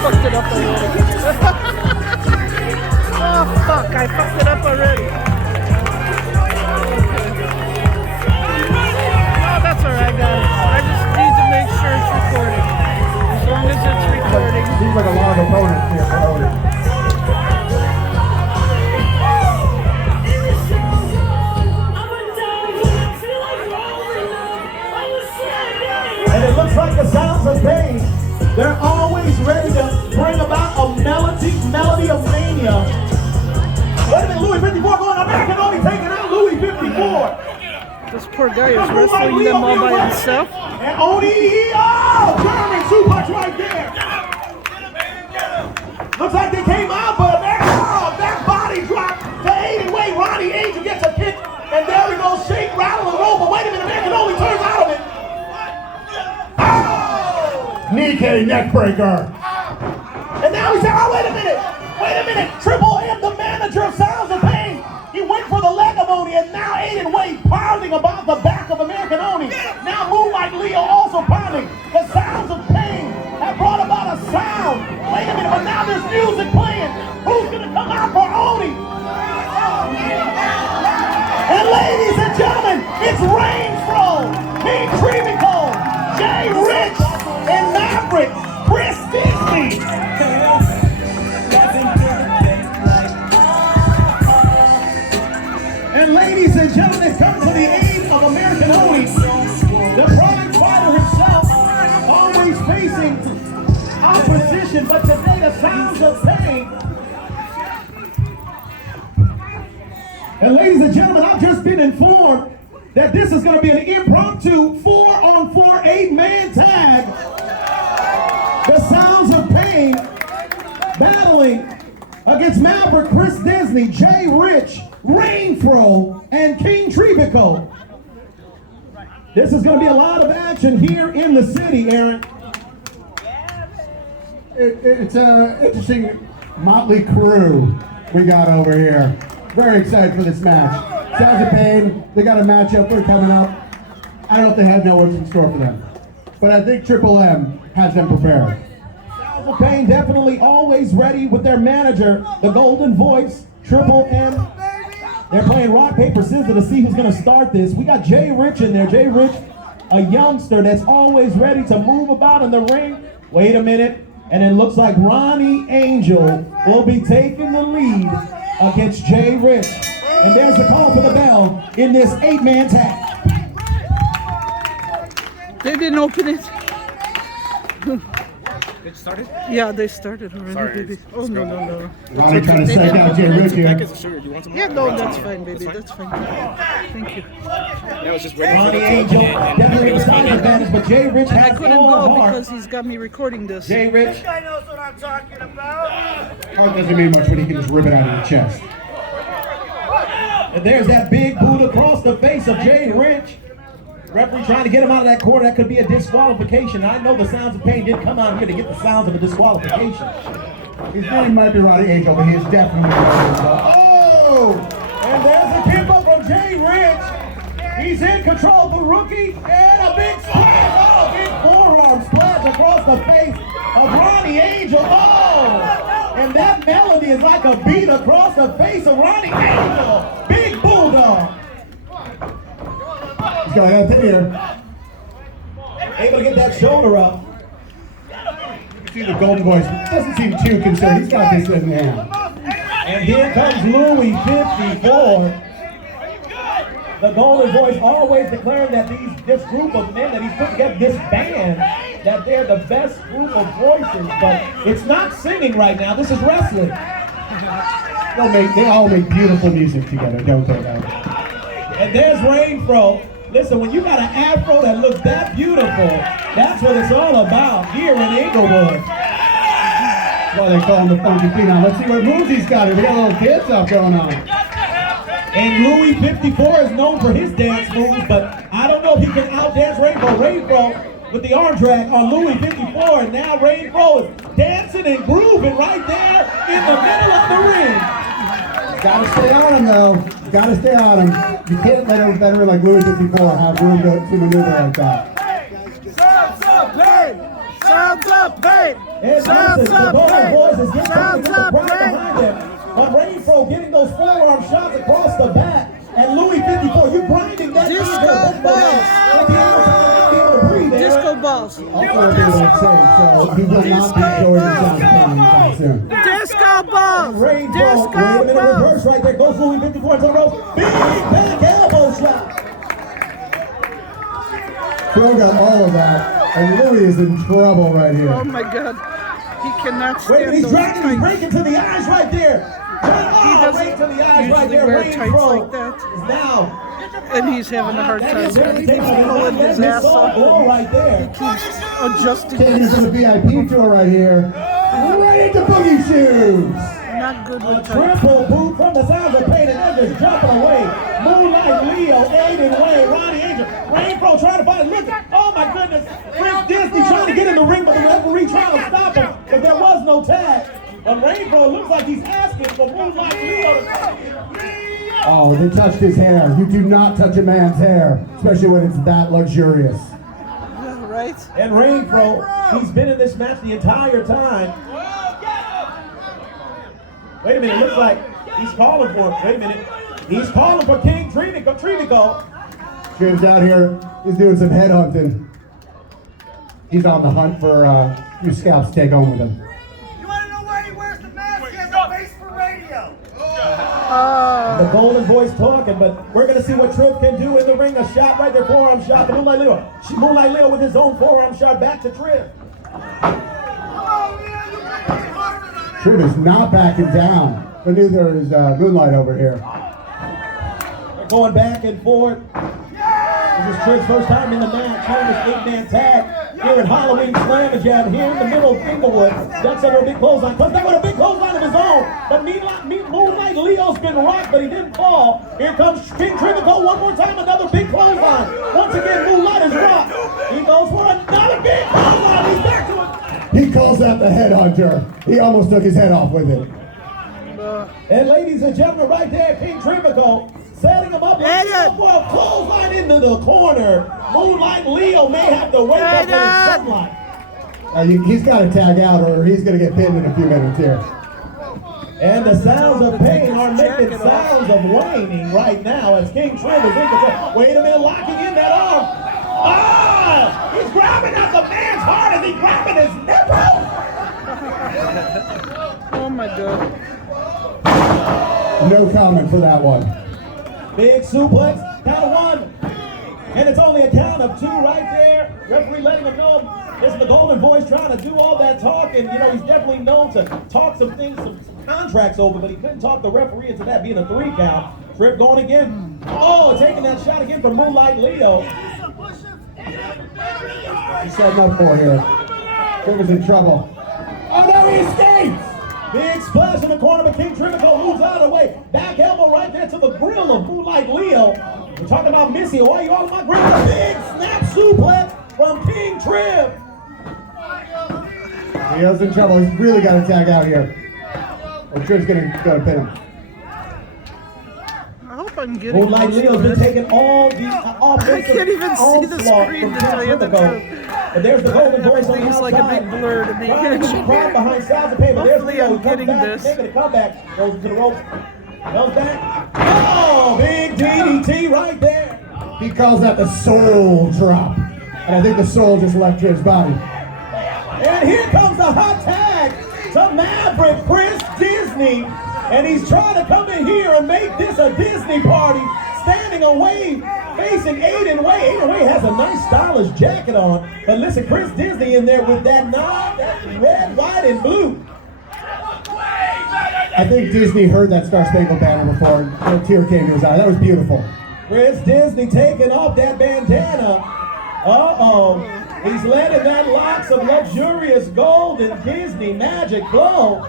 fucked it up already. Oh fuck, I fucked it up already. No, that's alright guys. I just need to make sure it's recording. As long as it's recording. Seems like a lot of opponents here for Odin. And it looks like the sounds of pain. They're always ready to bring about a melody of mania. Wait a minute, Louis 54 going American only taking out Louis 54. This poor guy is wrestling them all by himself. And Oni, oh, German suplex right there. Looks like they came out, but that body drop to 80 weight. Ronnie Angel gets a kick, and there we go, shake, rattle, and roll. But wait a minute, American only turns out of it. Nikkei neckbreaker. And now he said, oh, wait a minute. Triple M, the manager of Sounds of Pain. He went for the leg of Oni, and now Aiden Wade pounding about the back of American Oni. Now Moonlight Leo also pounding. The Sounds of Pain have brought about a sound. Wait a minute, but now there's music playing. Who's going to come out for Oni? And ladies and gentlemen, it's Rainfro, King Tremico, Jay Rich, and Maverick, Chris Disney. And ladies and gentlemen, come to the aid of American Oni, the prime fighter himself, always facing opposition, but today the Sounds of Pain. And ladies and gentlemen, I've just been informed that this is going to be an impromptu 4-on-4 8-man tag. The Sounds of Pain battling against Maverick, Chris Disney, Jay Rich, Rainfro, and King Trebico. This is going to be a lot of action here in the city, Aaron. It's an interesting motley crew we got over here. Very excited for this match. Sounds of Pain, they got a matchup coming up. I don't know if they know what's in store for them. But I think Triple M has them prepared. Sounds of Pain definitely always ready with their manager, the Golden Voice, Triple M. They're playing rock, paper, scissors to see who's going to start this. We got Jay Rich in there. Jay Rich, a youngster that's always ready to move about in the ring. Wait a minute. And it looks like Ronnie Angel will be taking the lead against Jay Rich. And there's the call for the bell in this 8-man tag. They didn't open it. It started? Yeah, they started already. Sorry, Baby. Oh no. Ronnie trying to psych out Jay Rich here. Yeah, no, that's fine, baby. That's fine. Thank you. That was just ready for Ronnie the Angel definitely has size advantage, but Jay Rich I has couldn't all go heart. because he's got me recording this. Jay Rich. This guy knows what I'm talking about. Heart doesn't mean much when he can just rip it out of your chest. And there's that big boot across the face of Jay Rich. Referee trying to get him out of that corner. That could be a disqualification. I know the Sounds of Pain did come out here to get the sounds of a disqualification. His name might be Ronnie Angel, but he is definitely Oh! And there's a kick from Jay Rich. He's in control of the rookie. And a big splash. Oh, a big forearm splash across the face of Ronnie Angel. Oh! And that melody is like a beat across the face of Ronnie Angel. Big bulldog. He's got to here. Able to get that shoulder up. You see the Golden Voice doesn't seem too concerned. He's got this in hand. And here comes Louis 54. The Golden Voice always declaring that this group of men that he's put together, this band, that they're the best group of voices, but it's not singing right now. This is wrestling. They all make beautiful music together, don't they? And there's Rainfro. Listen, when you got an afro that looks that beautiful, that's what it's all about here in Inglewood. That's why they call him the Funky Phenom. Let's see what moves he's got here. We got a little kid stuff going on. And Louis 54 is known for his dance moves, but I don't know if he can outdance Rainfro. Rainfro with the arm drag on Louis 54, and now Rainfro is dancing and grooving right there in the middle of the ring. Gotta stay on him though. Gotta stay on him. You can't let a veteran like Louis 54 have room to maneuver like that. Sounds of Pain! Sounds of Pain! And Sounds listen, the up, Golden Ray. Boys is getting Sounds the up, crowd Ray. behind them. But Rainfro getting those forearm shots across the back. And Louis 54, you grinding that Disco knee there. balls. It'll be able to breathe there. Disco balls. Also, what they would say, so he will not be joining South Pain anytime soon. Disco balls. Rainfro, wait a Disco minute, balls. reverse right there. Goes Louis 54 into the ropes. Big back elbow shot. Crow got all of that, and Louis is in trouble right Oh here. my God. He cannot Wait, stand he's those dragging, he's tights. breaking to the eyes right there. He Oh, doesn't right to the eyes usually right there. wear tights Rainfro like that. is down. And he's having a hard That time. is really taking He's pulling his a ass soft up. blow right there. He's adjusting Taking us his to the VIP tour right here. Right into boogie shoes. not good with tights. Triple boot from the sounds of pain, and they're just jumping away. Moonlight Leo, Aiden Way, Ronnie Angel, Rainfro trying to find it. Look, oh my goodness, Chris Disney trying to get in the ring, but the referee trying to stop him, but there was no tag. But Rainfro looks like he's asking for Moonlight Leo to Oh, they touched his hair. You do not touch a man's hair, especially when it's that luxurious. Right? And Rainfro, he's been in this match the entire time. Wait a minute, looks like he's calling for him. Wait a minute. He's calling for King Trinico. Jim's out here. He's doing some head hunting. He's on the hunt for a few scalps to take home with him. You want to know why he wears the mask? He has a face for radio. The Golden Voice talking, but we're going to see what Tripp can do in the ring. A shot right there, forearm shot to Moonlight Leo. Moonlight Leo with his own forearm shot back to Tripp. Tripp is not backing down. But neither is Moonlight over here. They're going back and forth. This is Tripp's first time in the match. Home is 8-man tag. Here at Halloween Slam-A-Jam, here in the middle of Inglewood. Ducks under a big clothesline. Comes down with a big clothesline of his own. But Moonlight Leo's been rocked, but he didn't fall. Here comes King Trinico one more time. Another big clothesline. Once again, Moonlight is rocked. He goes for another big clothesline. He's back to it. He calls that the headhunter. He almost took his head off with it. And ladies and gentlemen, right there, King Trinico setting him up for a clothesline into the corner. Moonlight Leo may have to wake up in sunlight. He's got to tag out or he's going to get pinned in a few minutes here. And the sounds of pain are making sounds of whining right now as King Trim is in control. Wait a minute, locking in that arm. Ah! He's grabbing at the man's heart as he grabbing his nipple. Oh my God. No comment for that one. Big suplex, count of one. And it's only a count of two right there. Referee letting him know this is the Golden Voice trying to do all that talking. You know, he's definitely known to talk some things, some contracts over, but he couldn't talk the referee into that being a 3 count. Tripp going again. Oh, taking that shot again from Moonlight Leo. He's setting up for here. Tripp is in trouble. Oh no, he escapes! Big splash in the corner, but King Trinico moves out of the way. Back elbow right there to the grill of Moonlight Leo. We're talking about Missy. Why are you all in my grill? A big snap suplex from King Tripp. Leo's in trouble. He's really got to tag out here. Or Tripp's going to go to pin him. I hope I'm getting Moonlight close to Leo's been this. taking all the offensive I can't even see the onslaught screen from to tell you the King Trinico. truth. But there's the Golden Voice on the Everything's like a outside. big blur to me. Trying to keep the crowd behind sounds of pain, but there's Hopefully Leo. I'm He comes getting back, this. making a comeback. Goes to the ropes. Goes back. Oh, big DDT right there. He calls that the soul drop. And I think the soul just left his body. And here comes the hot tag to Maverick Chris Disney. And he's trying to come in here and make this a Disney party. Standing away, facing Aiden Way. Aiden Way has a nice stylish jacket on. But listen, Chris Disney in there with that red, white, and blue. I think Disney heard that Star Spangled Banner before and a tear came to his eye. That was beautiful. Chris Disney taking off that bandana. Uh-oh. He's letting that locks of luxurious gold and Disney magic flow.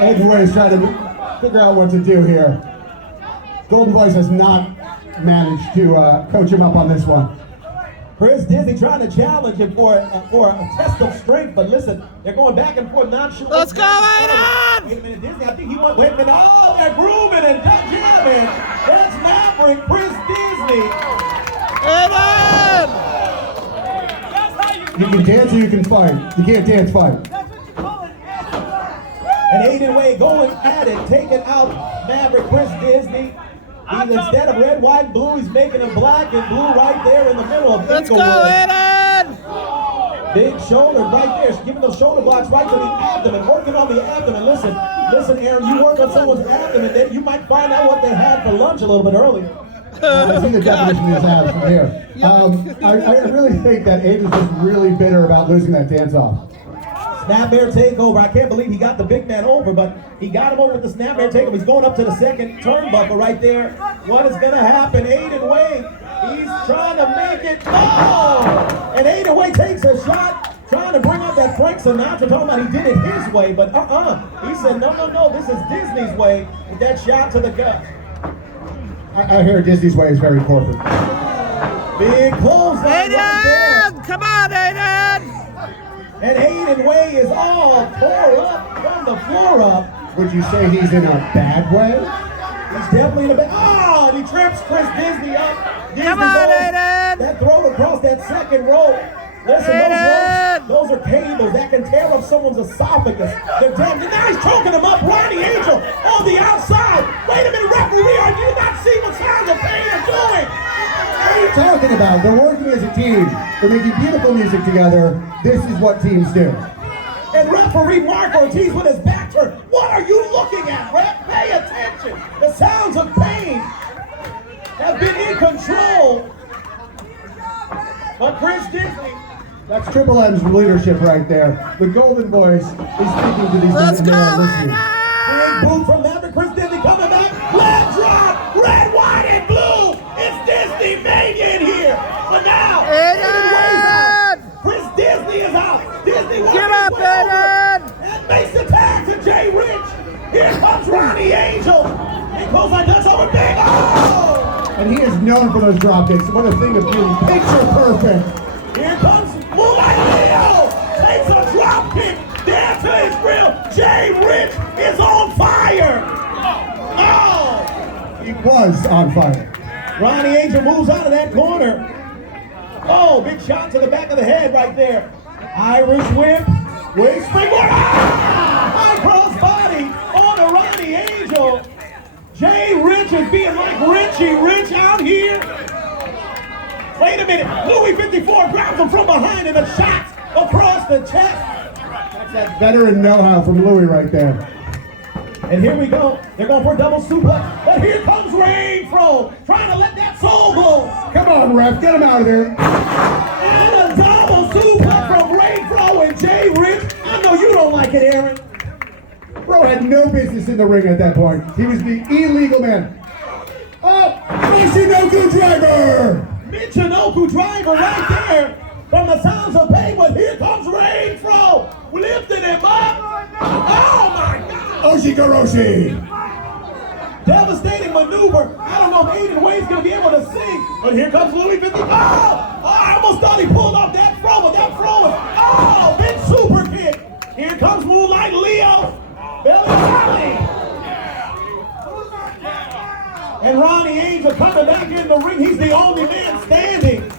Aiden Way is trying to figure out what to do here. Golden Voice has not managed to coach him up on this one. Chris Disney trying to challenge him for a test of strength, but listen, they're going back and forth, not sure. Let's go, Aiden! Wait a minute, Disney, I think he wants, wait a minute, oh, they're grooving and jamming. That's Maverick Chris Disney. Aiden! That's how you You can dance or you can fight. You can't dance, fight. And Aiden Way going at it, taking out Maverick Chris Disney. He's instead of red, white, and blue, he's making him black and blue right there in the middle of Let's go, Inglewood. Aiden! Big shoulder right there, giving those shoulder blocks right to the abdomen, working on the abdomen. Listen, Aaron, you work on someone's abdomen, then you might find out what they had for lunch a little bit early. I see the definition of his abs from here. I really think that Aiden's just really bitter about losing that dance-off. Snap bear takeover. I can't believe he got the big man over, but he got him over with the snap bear takeover. He's going up to the second turnbuckle right there. What is going to happen? Aiden Way, he's trying to make it. Oh! And Aiden Way takes a shot, trying to bring up that Frank Sinatra, talking about he did it his way, but He said, no, this is Disney's way with that shot to the gut. I hear Disney's way is very corporate. Big clothesline right there. Aiden! Come on, Aiden! And Aiden Way is all tore up from the floor up. Would you say he's in a bad way? He's definitely in a bad. Oh, and he trips Chris Disney up. Disney Come on, goes, Aiden! that throw across that second rope. Listen, Aiden! those are cables that can tear up someone's esophagus. They're damn. Now he's choking him up. Ronnie Angel on the outside. Wait a minute, referee. Are you not seeing what Sounds of Pain are doing? What are you talking about? They're working as a team. They're making beautiful music together. This is what teams do. And referee Mark Ortiz with his back turned. What are you looking at, ref? Pay attention. The Sounds of Pain have been in control. But Chris Disney. That's Triple M's leadership right there. The golden voice is speaking to these Let's men go, and they're listening. Big boot from Maverick Chris Disney coming back. Leg drop. Red, white, and blue. It's Disney Mania in here. But now, Aiden Way's out. Chris Disney is out. Disney walking Get up, his way over Aiden! and makes the tag to Jay Rich. Here comes Ronnie Angel. And goes like that's over big. Oh! And he is known for those drop kicks. What a thing of beauty. Picture perfect. Here comes Moonlight Leo. Takes a drop kick down to his grill. Jay Rich is on fire. Oh! He was on fire. Ronnie Angel moves out of that corner. Oh, big shot to the back of the head right there. Irish whip. Wait, springboard. Ah! High cross body on a Ronnie Angel. Jay Rich is being like Richie Rich out here. Wait a minute. Louis 54 grabs him from behind and a shot across the chest. That's that veteran know-how from Louis right there. And here we go. They're going for a double suplex. But here comes Rainfro trying to let that soul go. Come on, ref. Get him out of there. And a double suplex from Rainfro and Jay Rich. I know you don't like it, Aaron. Bro had no business in the ring at that point. He was the illegal man. Oh, Michinoku driver! Michinoku driver right there from the Sounds of Pain. But here comes Rainfro lifting him up. Oh my God! Oshikoroshi! Devastating maneuver. I don't know if Aiden Wayne's going to be able to sing. But here comes Louis 50. Oh! I almost thought he pulled off that throw, but that throw is... Oh! Big super kick. Here comes Moonlight Leo. Belly Valley. And Ronnie Angel coming back in the ring. He's the only man standing.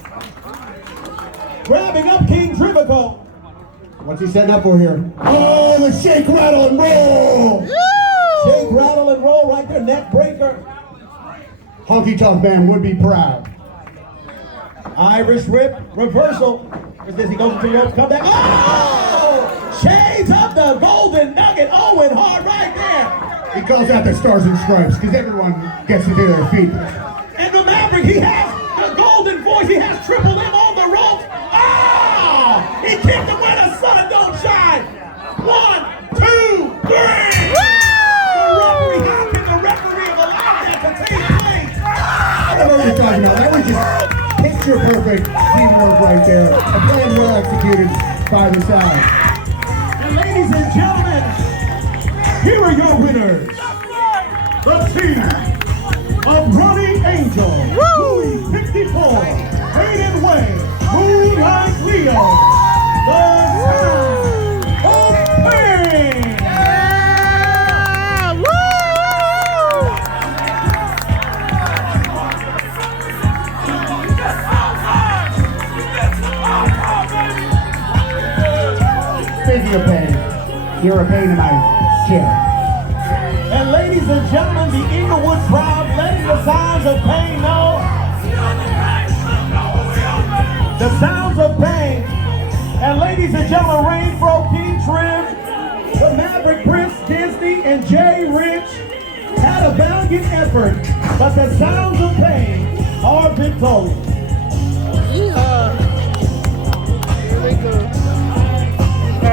Grabbing up King Trivico. What's he setting up for here? Oh, the shake, rattle, and roll! Shake, rattle, and roll right there. Neck breaker. Honky Tonk Man would be proud. Irish whip. Reversal. As he goes into the ropes. Come back. Oh! Shades of the golden nugget. Owen Hart right there. He calls out the stars and stripes because everyone gets to their feet. And the Maverick, he has the golden voice. He has Triple M on the ropes. Ah! He kicked him where the sun don't shine. 1, 2, 3. How can the referee allow that to take place? I don't know what you're talking about. That was just picture perfect teamwork right there. A plan well executed by the side. And ladies and gentlemen, here are your winners. The team of Ronnie Angel, Louis 54, Aiden Way, Moonlight Leo, the Sounds of Pain. Yeah! Woo! Yes, Speaking of pain, you're a pain in my chair. And ladies and gentlemen, the Inglewood crowd letting the sounds of pain know. The sounds of pain. And ladies and gentlemen, Rainbow King Trim, the Maverick Prince Disney, and Jay Rich had a valiant effort, but the sounds of pain are been told. Yeehaw.